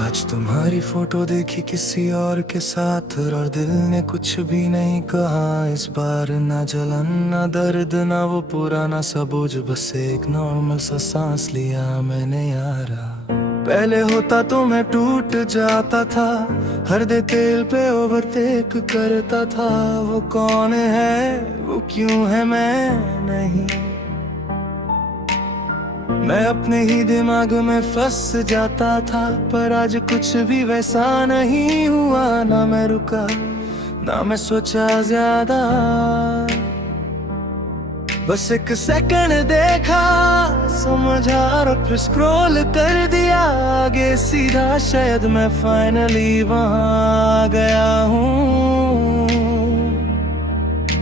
आज तुम्हारी फोटो देखी किसी और के साथ और दिल ने कुछ भी नहीं कहा इस बार। ना जलन ना दर्द ना वो पुराना सा बोझ, बस एक नॉर्मल सा सांस लिया मैंने यारा। पहले होता तो मैं टूट जाता था, हर दे तेल पे ओवरटेक करता था। वो कौन है वो क्यों है मैं नहीं, मैं अपने ही दिमाग में फंस जाता था। पर आज कुछ भी वैसा नहीं हुआ, ना मैं रुका ना मैं सोचा ज्यादा। बस एक सेकंड देखा समझा और फिर स्क्रॉल कर दिया आगे सीधा। शायद मैं फाइनली वहां आ गया हूँ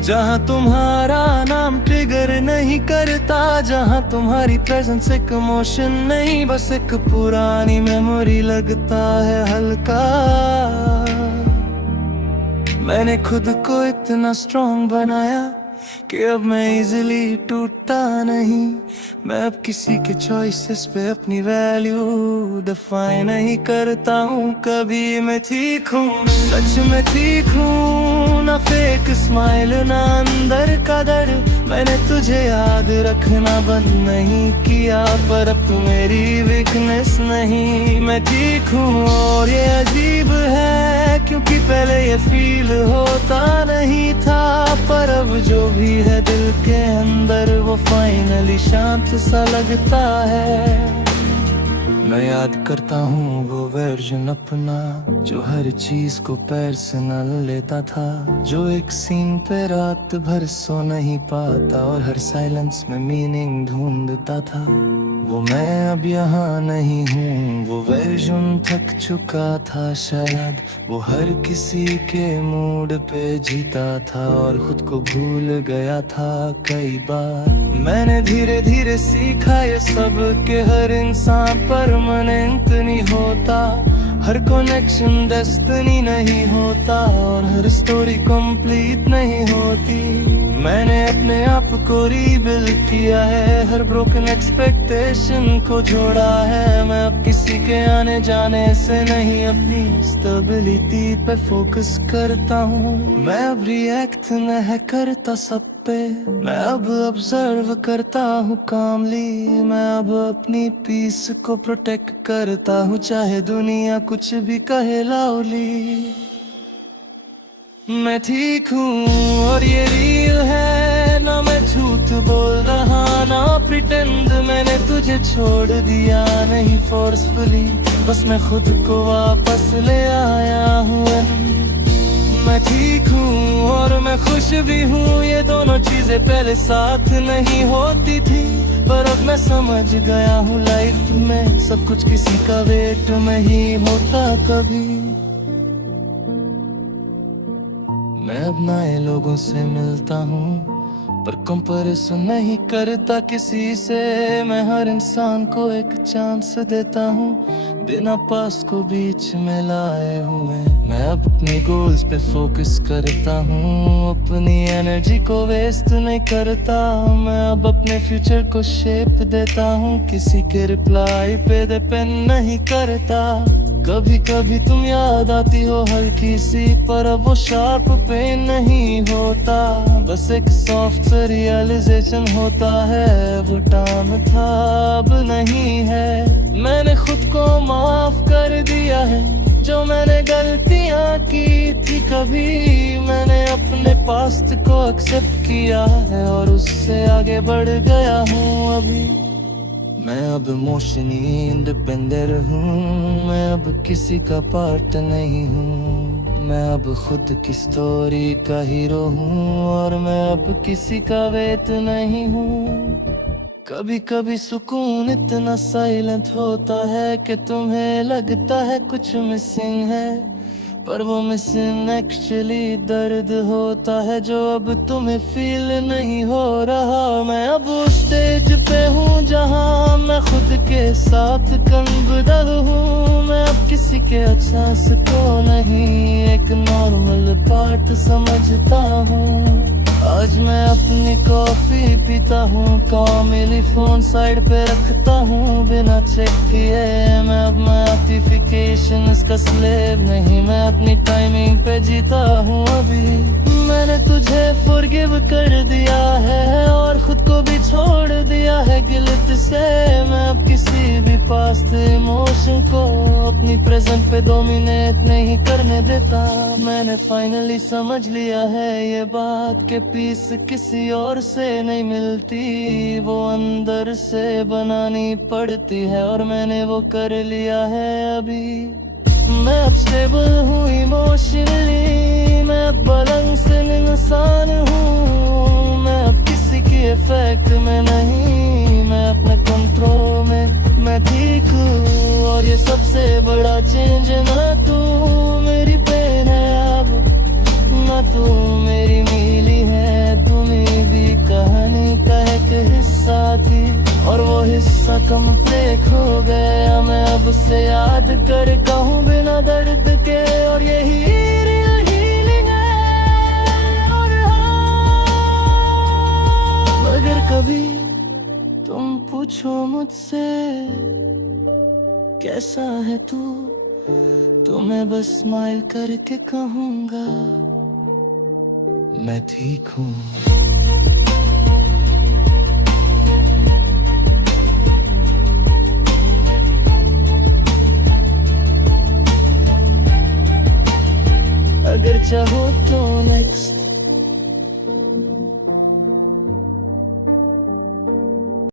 जहाँ तुम्हारा नाम ट्रिगर नहीं करता, जहाँ तुम्हारी प्रेजेंस एक इमोशन नहीं बस एक पुरानी मेमोरी लगता है हल्का। मैंने खुद को इतना स्ट्रॉन्ग बनाया कि अब मैं इजीली टूटता नहीं। मैं अब किसी के चॉइसेस पे अपनी वैल्यू डिफाइन नहीं करता हूँ। कभी मैं ठीक हूँ, सच में ठीक हूँ, ना फेक स्माइल ना अंदर का दर्द। मैंने तुझे याद रखना बंद नहीं किया, पर अब तू मेरी वीकनेस नहीं। मैं ठीक हूँ और ये अजीब है क्योंकि पहले ये फील होता नहीं था, पर अब जो भी है दिल के अंदर वो फाइनली शांत सा लगता है। मैं याद करता हूँ वो वर्जन अपना जो हर चीज को पर्सनल लेता था, जो एक सीन पे रात भर सो नहीं पाता और हर साइलेंस में मीनिंग ढूंढता था। वो मैं अब यहाँ नहीं हूँ, वो वर्जन थक चुका था शायद। वो हर किसी के मूड पे जीता था और खुद को भूल गया था कई बार। मैंने धीरे धीरे सीखा ये सब कि हर इंसान परमानेंट नहीं होता, हर कनेक्शन डेस्टिनी नहीं होता और हर स्टोरी कंप्लीट नहीं होती। मैंने अपने आप को रीबिल्ड किया है, हर ब्रोकन एक्सपेक्टेशन को जोड़ा है। मैं अब किसी के आने जाने से नहीं अपनी स्टेबिलिटी पे फोकस करता हूँ। मैं अब रिएक्ट नहीं करता सब पे, मैं अब ऑब्जर्व करता हूँ कामली। मैं अब अपनी पीस को प्रोटेक्ट करता हूँ चाहे दुनिया कुछ भी कहे लाउली। मैं ठीक हूँ और ये रियल है, ना मैं झूठ बोल रहा ना प्रिटेंड। मैंने तुझे छोड़ दिया नहीं फोर्सफुली, बस मैं खुद को वापस ले आया हूँ। मैं ठीक हूँ और मैं खुश भी हूँ, ये दोनों चीजें पहले साथ नहीं होती थी, पर अब मैं समझ गया हूँ लाइफ में सब कुछ किसी का वेट में ही होता कभी। मैं अब नए लोगों से मिलता हूँ पर कंपैरिजन नहीं करता किसी से। मैं हर इंसान को एक चांस देता हूँ बिना पास को बीच में लाए हुए। मैं अब अपने गोल्स पे फोकस करता हूँ, अपनी एनर्जी को वेस्ट नहीं करता। मैं अब अपने फ्यूचर को शेप देता हूँ, किसी के रिप्लाई पे डिपेंड नहीं करता। कभी कभी तुम याद आती हो हल्की सी, पर अब वो शार्प पेन नहीं होता, बस एक सॉफ्ट रियलाइजेशन होता है। वो टाइम था अब नहीं है, मैंने खुद को माफ कर दिया है जो मैंने गलतियां की थी कभी। मैंने अपने पास्ट को एक्सेप्ट किया है और उससे आगे बढ़ गया हूँ अभी। मैं अब इमोशनली इंडिपेंडेंट हूँ, मैं अब किसी का पार्ट नहीं हूँ। मैं अब खुद की स्टोरी का हीरो हूँ और मैं अब किसी का वेट नहीं हूँ। कभी कभी सुकून इतना साइलेंट होता है कि तुम्हें लगता है कुछ मिसिंग है, पर वो मिसिंग एक्चुअली दर्द होता है जो अब तुम्हें फील नहीं हो रहा। मैं अब उस स्टेज पे हूँ जहाँ मैं खुद के साथ कंबदल हूँ। मैं अब किसी के एहसास को नहीं एक नॉर्मल पार्ट समझता हूँ। आज मैं अपनी कॉफी पीता हूँ, कॉल मेरी फोन साइड पे रखता हूँ बिना चेक किए। मैं अब नोटिफिकेशन का स्लेव नहीं, मैं अपनी टाइमिंग पे जीता हूँ अभी। मैंने तुझे फॉरगिव कर दिया है और खुद को भी छोड़ दिया है गिल्ट से। मैं अब किसी भी पास्ट इमोशन को अपनी प्रेजेंट पे डोमिनेट नहीं करने देता। मैंने फाइनली समझ लिया है ये बात के पीस किसी और से नहीं मिलती, वो अंदर से बनानी पड़ती है और मैंने वो कर लिया है अभी। मैं अब स्टेबल हूँ इमोशनली, मैं अब बैलेंस इंसान हूँ। मैं अब किसी की इफेक्ट में नहीं, मैं अपने कंट्रोल में, मैं ठीक हूँ। और ये सबसे बड़ा चेंज है, ना तू मेरी पेन है अब, ना तू मेरी मीली है। तुम्हें भी कहानी का एक हिस्सा थी और वो हिस्सा कंप्लीट हो गया। मैं अब उसे याद कर कहूँ बिना दर्द के, और यही रियल हीलिंग है। और हाँ, अगर कभी तुम पूछो मुझसे कैसा है तू, तो मैं बस स्माइल करके कहूँगा मैं ठीक हूँ। अगर चाहो तो